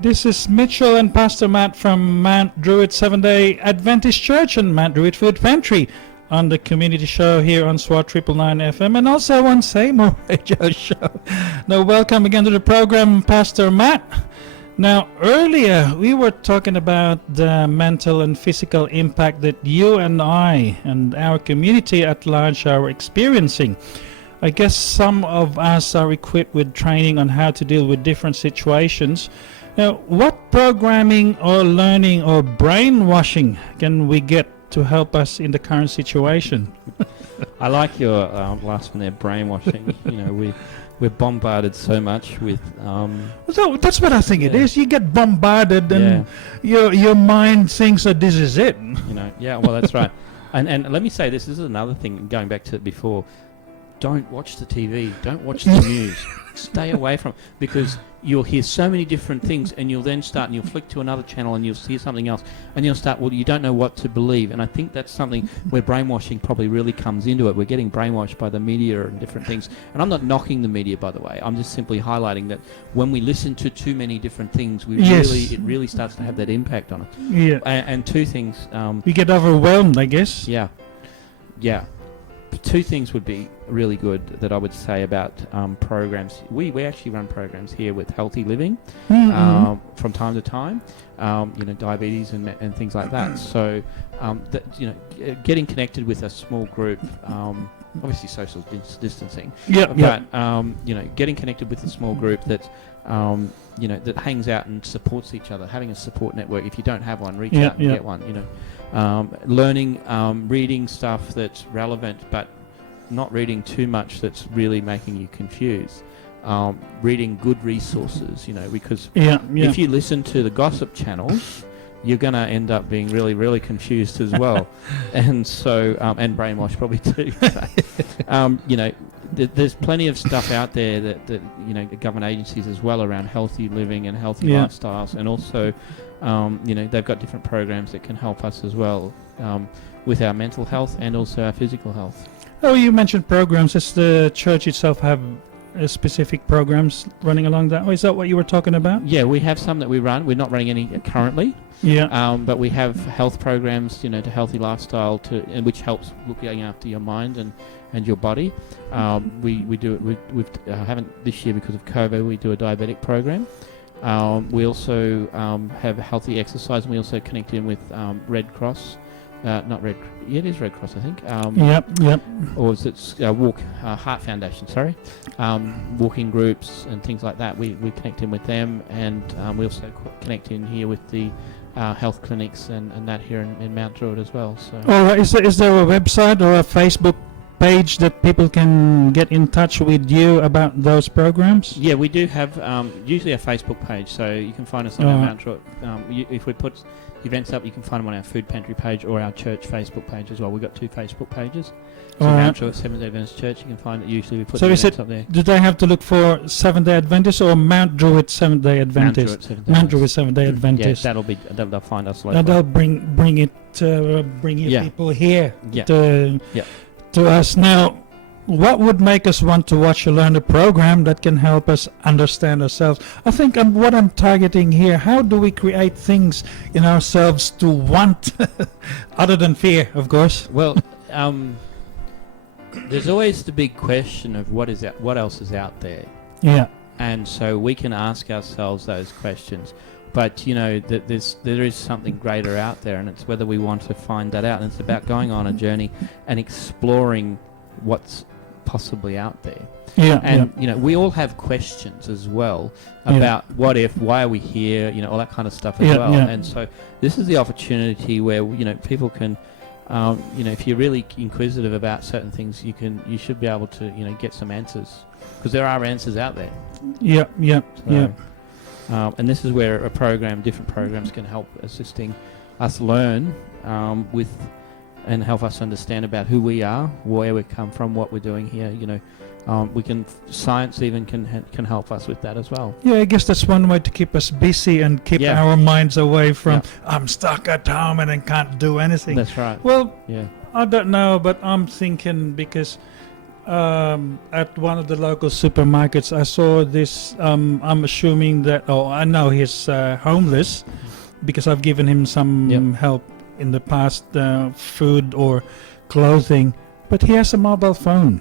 This is Mitchell and Pastor Matt from Mount Druitt Seventh-day Adventist Church and Mount Druitt Food Pantry on the community show here on SWR Triple 9 FM and also on Seymour Radio Show. Now, welcome again to the program, Pastor Matt. Now, earlier we were talking about the mental and physical impact that you and I and our community at large are experiencing. I guess some of us are equipped with training on how to deal with different situations. Now, what programming or learning or brainwashing can we get to help us in the current situation? I like your last one there, brainwashing. We're bombarded so much with... So that's what I think it is. You get bombarded and your mind thinks that this is it. Well, that's right. And let me say this is another thing, going back to it before. Don't watch the TV. Don't watch the news. Stay away from it, because you'll hear so many different things, and you'll then start and you'll flick to another channel and you'll hear something else, and you'll start, well, you don't know what to believe. And I think that's something where brainwashing probably really comes into it. We're getting brainwashed by the media and different things. And I'm not knocking the media, by the way. I'm just simply highlighting that when we listen to too many different things, it really starts to have that impact on it. Yeah. And two things. We get overwhelmed, I guess. Yeah. Two things would be really good that I would say about programs. We actually run programs here with healthy living from time to time, diabetes and things like that. So, getting connected with a small group, obviously social distancing. Getting connected with a small group that that hangs out and supports each other, having a support network. If you don't have one, reach out and get one. Learning, reading stuff that's relevant, but not reading too much that's really making you confused. Reading good resources, because if you listen to the gossip channels, you're going to end up being really, really confused as well. And so, and brainwashed probably too. There's plenty of stuff out there that government agencies as well around healthy living and healthy lifestyles, and also they've got different programs that can help us as well with our mental health and also our physical health. Oh, you mentioned programs. Does the church itself have specific programs running along that way? Is that what you were talking about? Yeah, we have some that we run. We're not running any currently. But we have health programs, to healthy lifestyle, which helps looking after your mind and your body. We do it. We haven't this year because of COVID. We do a diabetic program. We also have healthy exercise, and we also connect in with Red Cross. Not Red. Yeah, it is Red Cross, I think. Yep. Or is it Heart Foundation? Sorry, walking groups and things like that. We connect in with them, and we also connect in here with the health clinics and that here in Mount Druitt as well. So. All right. Is there a website or a Facebook page that people can get in touch with you about those programs? Yeah, we do have usually a Facebook page, so you can find us on our Mount Druitt. If we put events up, you can find them on our Food Pantry page or our church Facebook page as well. We've got two Facebook pages. So Mount Druitt Seventh-day Adventist Church, you can find it. Usually we put the events up there. Do they have to look for Seventh-day Adventist or Mount Druitt Seventh-day Adventist? Mount Druitt Seventh-day Adventist. Yeah, they'll find us later. They'll bring you people here to us. Now, what would make us want to watch or learn a program that can help us understand ourselves? I think what I'm targeting here, how do we create things in ourselves to want, other than fear, of course? Well, there's always the big question of what else is out there. Yeah. And so we can ask ourselves those questions. But, there is something greater out there, and it's whether we want to find that out. And it's about going on a journey and exploring what's possibly out there. We all have questions as well about what if, why are we here, all that kind of stuff as well. And so this is the opportunity where, people can, if you're really inquisitive about certain things, you should be able to, get some answers, because there are answers out there. And this is where different programs can help assisting us learn with and help us understand about who we are, where we come from, what we're doing here. Science even can help us with that as well. Yeah, I guess that's one way to keep us busy and keep our minds away from, I'm stuck at home and I can't do anything. That's right. Well, I don't know, but I'm thinking, because At one of the local supermarkets, I saw this. I'm assuming that, I know he's homeless because I've given him some help in the past, food or clothing. But he has a mobile phone.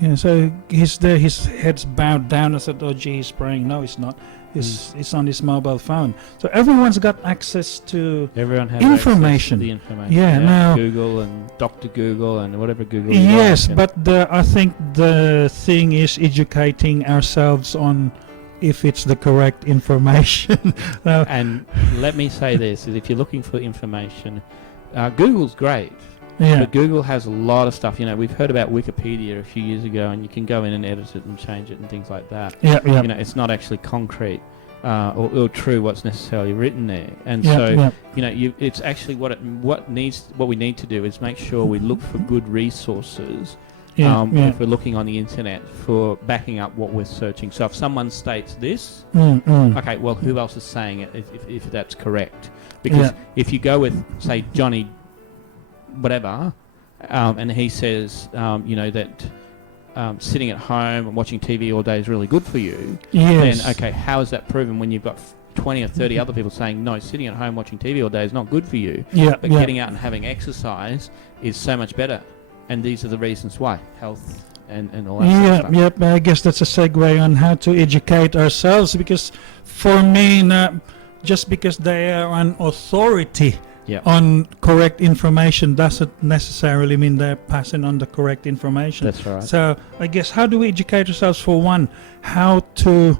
Yeah, so he's there, his head's bowed down. I said, oh, gee, he's praying. No, he's not. It's on his mobile phone. So everyone's got access to Everyone has information. Access to the information. Yeah, now Google and Dr. Google and whatever Google. Yes, but I think the thing is educating ourselves on if it's the correct information. And let me say this, is if you're looking for information, Google's great. Yeah. But Google has a lot of stuff. You know, we've heard about Wikipedia a few years ago, and you can go in and edit it and change it and things like that. Yeah. You know, it's not actually concrete or true what's necessarily written there. And so, you know, it's actually what we need to do is make sure we look for good resources. If we're looking on the internet for backing up what we're searching. So if someone states this, okay, well, who else is saying it if that's correct? Because if you go with, say, Johnny whatever, and he says, you know, that sitting at home and watching TV all day is really good for you, then, okay, how is that proven when you've got 20 or 30 other people saying, no, sitting at home watching TV all day is not good for you, but getting out and having exercise is so much better? And these are the reasons why. Health and all that sort of stuff. I guess that's a segue on how to educate ourselves, because for me, just because they are an authority on correct information doesn't necessarily mean they're passing on the correct information. That's right. So I guess, how do we educate ourselves? For one, how to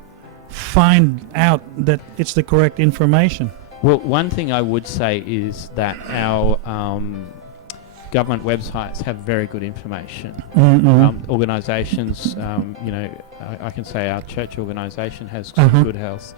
find out that it's the correct information? Well, one thing I would say is that our government websites have very good information. Organisations, you know, I can say our church organisation has some good health,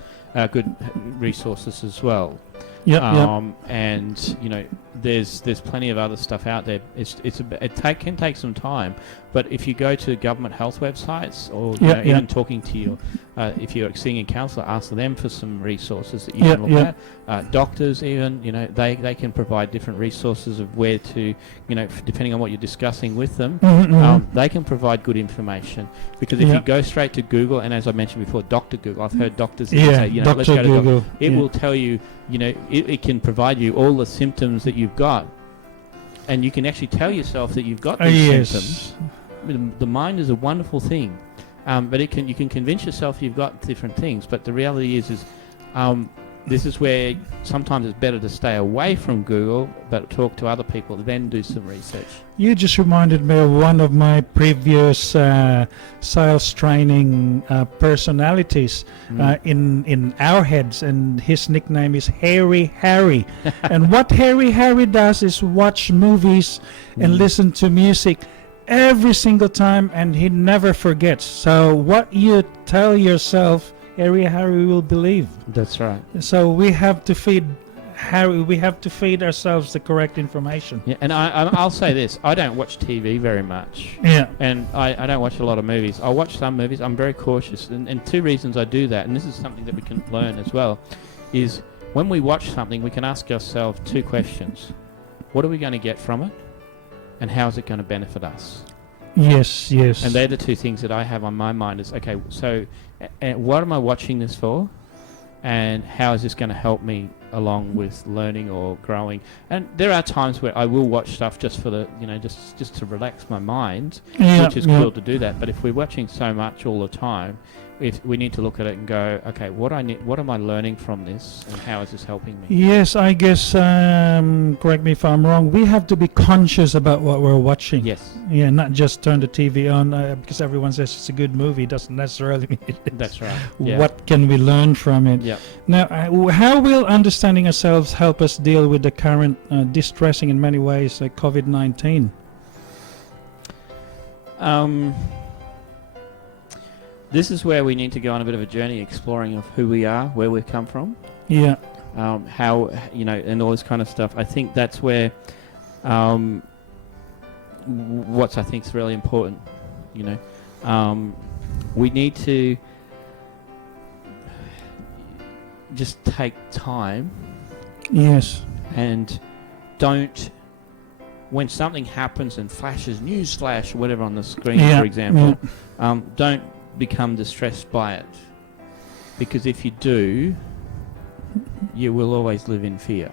good resources as well. And you know, there's plenty of other stuff out there. It can take some time, but if you go to government health websites, or you know, even talking to your, if you're seeing a counsellor, ask them for some resources that you can look at. Doctors, even, you know, they can provide different resources of where to, you know, depending on what you're discussing with them, they can provide good information. Because if you go straight to Google, and as I mentioned before, Dr. Google, I've heard doctors say, you know, let's go to Google. It will tell you, you know, it can provide you all the symptoms that you've got, and you can actually tell yourself that you've got these symptoms. The mind is a wonderful thing, but you can convince yourself you've got different things. But the reality is this is where sometimes it's better to stay away from Google, but talk to other people, then do some research. You just reminded me of one of my previous sales training personalities in our heads, and his nickname is Hairy Harry. And what Hairy Harry does is watch movies and listen to music every single time, and he never forgets. So what you tell yourself, Harry will believe. That's right. So we have to feed Harry. We have to feed ourselves the correct information. Yeah, and I'll say this: I don't watch TV very much. Yeah. And I don't watch a lot of movies. I watch some movies. I'm very cautious, and two reasons I do that, and this is something that we can learn as well, is when we watch something, we can ask ourselves two questions: what are we going to get from it, and how is it going to benefit us? Yes. And they're the two things that I have on my mind. Is okay. So, what am I watching this for, and how is this going to help me along with learning or growing? And there are times where I will watch stuff just for the, you know, just to relax my mind, which is cool to do that. But if we're watching so much all the time, we need to look at it and go, okay, what am I learning from this, and how is this helping me? Yes, I guess, correct me if I'm wrong, we have to be conscious about what we're watching. Yes. Yeah, not just turn the TV on because everyone says it's a good movie. Doesn't necessarily mean it is. That's right. Yeah. What can we learn from it? Yeah. Now, how will understanding ourselves help us deal with the current distressing in many ways COVID-19? This is where we need to go on a bit of a journey exploring of who we are, where we've come from. Yeah. How, you know, and all this kind of stuff. I think that's where what I think is really important, you know. We need to just take time. Yes. And don't when something happens and flashes, news flash, whatever on the screen, for example, don't become distressed by it. Because if you do, you will always live in fear.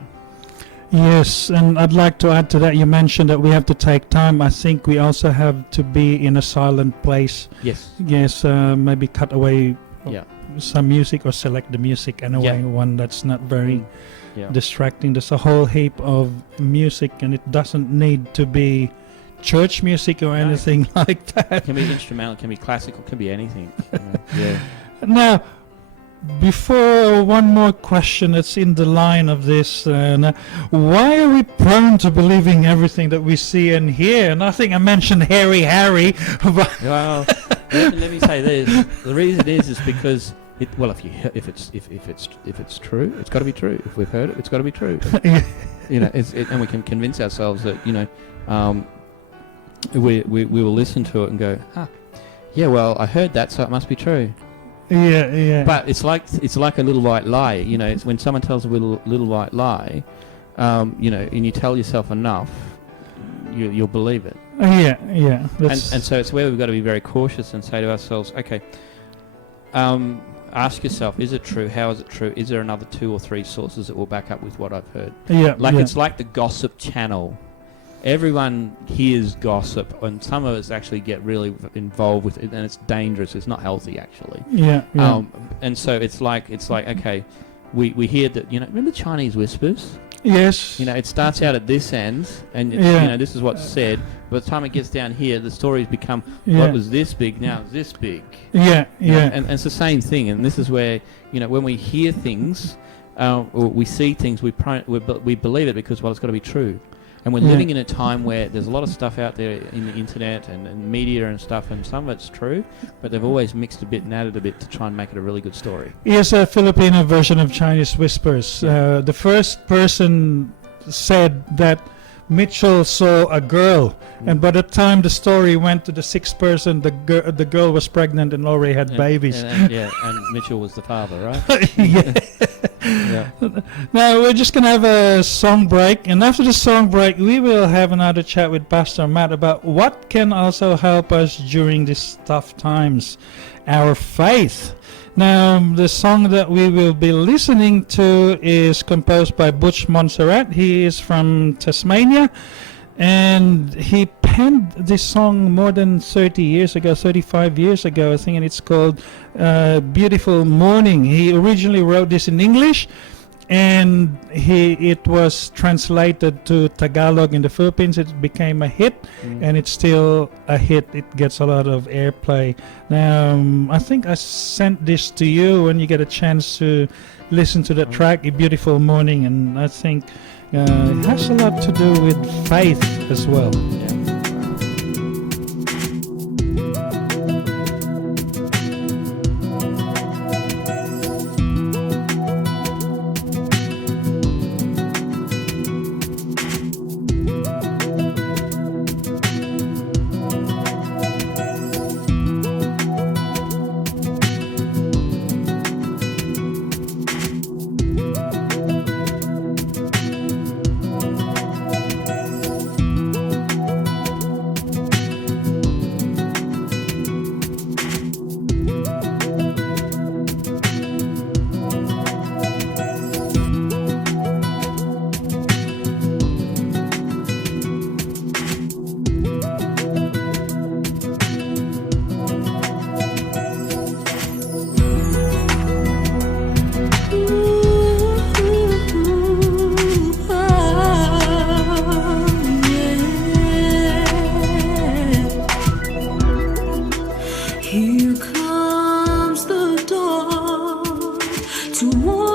Yes, and I'd like to add to that. You mentioned that we have to take time. I think we also have to be in a silent place. Yes. Yes, maybe cut away Yeah. some music or select the music anyway, one that's not very Yeah. distracting. There's a whole heap of music, and it doesn't need to be church music or anything like that. It can be instrumental, it can be classical, it can be anything. You know? Yeah. Now, before one more question that's in the line of this, why are we prone to believing everything that we see and hear? And I think I mentioned Harry, but Well, let me say this: the reason is because if it's true, it's got to be true. If we've heard it, it's got to be true. You know, and we can convince ourselves that we will listen to it and go, yeah, well, I heard that, so it must be true. Yeah. But it's like a little white lie. You know, it's when someone tells a little white lie, and you tell yourself enough, you'll believe it. Yeah. And so it's where we've got to be very cautious and say to ourselves, okay, ask yourself, is it true? How is it true? Is there another 2 or 3 sources that will back up with what I've heard? Yeah. It's like the gossip channel. Everyone hears gossip, and some of us actually get really involved with it, and it's dangerous. It's not healthy, actually. Yeah. And so it's like okay, we hear that, remember Chinese whispers? Yes. It starts out at this end, and this is what's said. By the time it gets down here, the stories become what was this big, now it's this big. Yeah. And it's the same thing. And this is where when we hear things or we see things, we believe it because it's got to be true. And we're living in a time where there's a lot of stuff out there in the internet and media and stuff, and some of it's true, but they've always mixed a bit and added a bit to try and make it a really good story. Here's a Filipino version of Chinese whispers. The first person said that Mitchell saw a girl, and by the time the story went to the 6th person, the girl was pregnant and already had babies. And Mitchell was the father, right? Yeah. Now we're just gonna have a song break, and after the song break, we will have another chat with Pastor Matt about what can also help us during these tough times, our faith. Now, the song that we will be listening to is composed by Butch Monserrat. He is from Tasmania, and he penned this song more than 35 years ago, I think, and it's called Beautiful Morning. He originally wrote this in English, and it was translated to Tagalog in the Philippines. It became a hit, and it's still a hit. It gets a lot of airplay. Now, I think I sent this to you when you get a chance to listen to the track, A Beautiful Morning, and I think it has a lot to do with faith as well. Here comes the dawn to warm